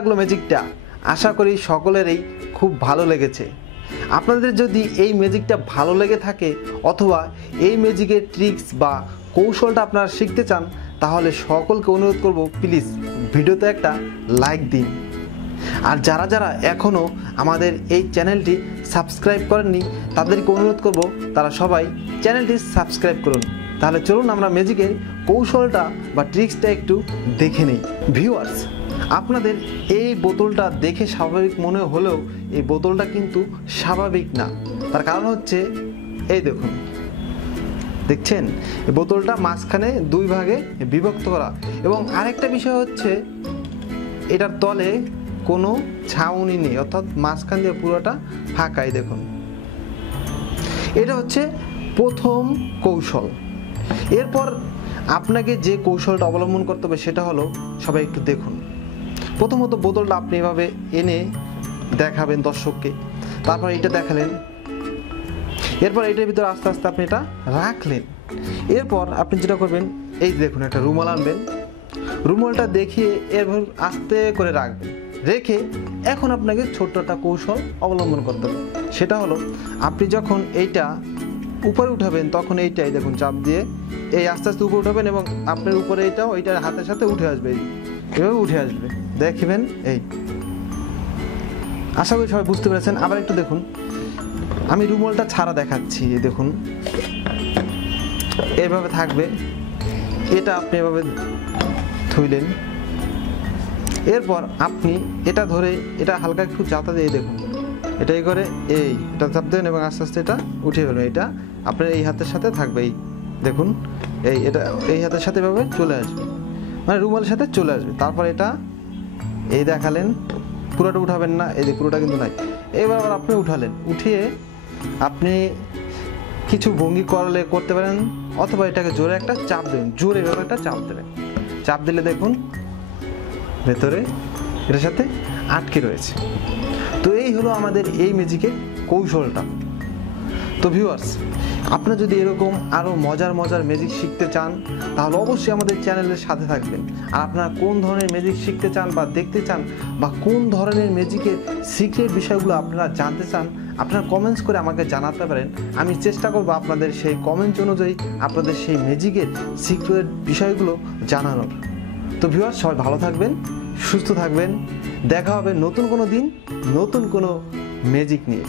লাগলো ম্যাজিকটা? আশা করি সকলেরই খুব ভালো লেগেছে। আপনাদের যদি এই ম্যাজিকটা ভালো লেগে থাকে অথবা এই ম্যাজিকের ট্রিক্স বা কৌশলটা আপনারা শিখতে চান, তাহলে সকলকে অনুরোধ করব প্লিজ ভিডিওতে একটা লাইক দিন। আর যারা যারা এখনও আমাদের এই চ্যানেলটি সাবস্ক্রাইব করেননি তাদেরকে অনুরোধ করব তারা সবাই চ্যানেলটি সাবস্ক্রাইব করুন। তাহলে চলুন আমরা ম্যাজিকের কৌশলটা বা ট্রিক্সটা একটু দেখে নিই। ভিউয়ার্স, আপনাদের এই বোতলটা দেখে স্বাভাবিক মনে হলেও এই বোতলটা কিন্তু স্বাভাবিক না। তার কারণ হচ্ছে এই দেখুন, দেখছেন এই বোতলটা মাঝখানে দুই ভাগে বিভক্ত করা, এবং আরেকটা বিষয় হচ্ছে এটার তলে কোনো ছাউনি নেই, অর্থাৎ মাঝখান দিয়ে পুরোটা ফাঁকাই। দেখুন, এটা হচ্ছে প্রথম কৌশল। এরপর আপনাকে যে কৌশলটা অবলম্বন করতে হবে সেটা হলো, সবাই একটু দেখুন। প্রথমত বোতলটা আপনি এভাবে এনে দেখাবেন দর্শককে, তারপর এটা দেখালেন, এরপর এটার ভিতরে আস্তে আস্তে আপনি এটা রাখলেন। এরপর আপনি যেটা করবেন, এই দেখুন একটা রুমাল আনবেন, রুমালটা দেখিয়ে এরপর আস্তে করে রাখবেন। রেখে এখন আপনাকে ছোট্ট একটা কৌশল অবলম্বন করতে হবে। সেটা হলো, আপনি যখন এইটা উপরে উঠাবেন তখন এইটাই দেখুন চাপ দিয়ে এই আস্তে আস্তে উপরে উঠাবেন, এবং আপনার উপরে এইটাও এইটার হাতের সাথে উঠে আসবে, এভাবে উঠে আসবে। দেখবেন এই, আশা করি সবাই বুঝতে পেরেছেন। আবার একটু দেখুন, আমি রুমালটা ছাড়া দেখাচ্ছি। দেখুন এভাবে থাকবে, এটা আপনি এভাবে থুইলেন। এরপর আপনি এটা ধরে এটা হালকা একটু জাতা দিয়ে দেখুন, এটাই করে এটা চাপ দেবেন এবং আস্তে আস্তে এটা উঠিয়ে ফেলবেন। এটা আপনার এই হাতের সাথে থাকবে, এই দেখুন এটা এই হাতের সাথে এভাবে চলে আসবে, মানে রুমালের সাথে চলে আসবে। তারপর এটা এই দেখালেন, পুরোটা উঠাবেন না, এই যে পুরোটা কিন্তু নাই। এবার আবার আপনি উঠালেন, উঠিয়ে আপনি কিছু ভঙ্গি করতে পারেন, অথবা এটাকে জোরে একটা চাপ দেবেন, জোরে এভাবে একটা চাপ দেবেন। চাপ দিলে দেখুন ভেতরে এটার সাথে আটকে রয়েছে। তো এই হলো আমাদের এই ম্যাজিকের কৌশলটা। তো ভিউয়ার্স, আপনারা যদি এরকম আরও মজার মজার ম্যাজিক শিখতে চান তাহলে অবশ্যই আমাদের চ্যানেলের সাথে থাকবেন। আর আপনারা কোন ধরনের ম্যাজিক শিখতে চান বা দেখতে চান, বা কোন ধরনের ম্যাজিকের সিক্রেট বিষয়গুলো আপনারা জানতে চান, আপনারা কমেন্টস করে আমাকে জানাতে পারেন। আমি চেষ্টা করব আপনাদের সেই কমেন্ট অনুযায়ী আপনাদের সেই ম্যাজিকের সিক্রেট বিষয়গুলো জানানোর। তো ভিউয়ার্স, সবাই ভালো থাকবেন, সুস্থ থাকবেন। দেখা হবে নতুন কোনো দিন নতুন কোনো ম্যাজিক নিয়ে।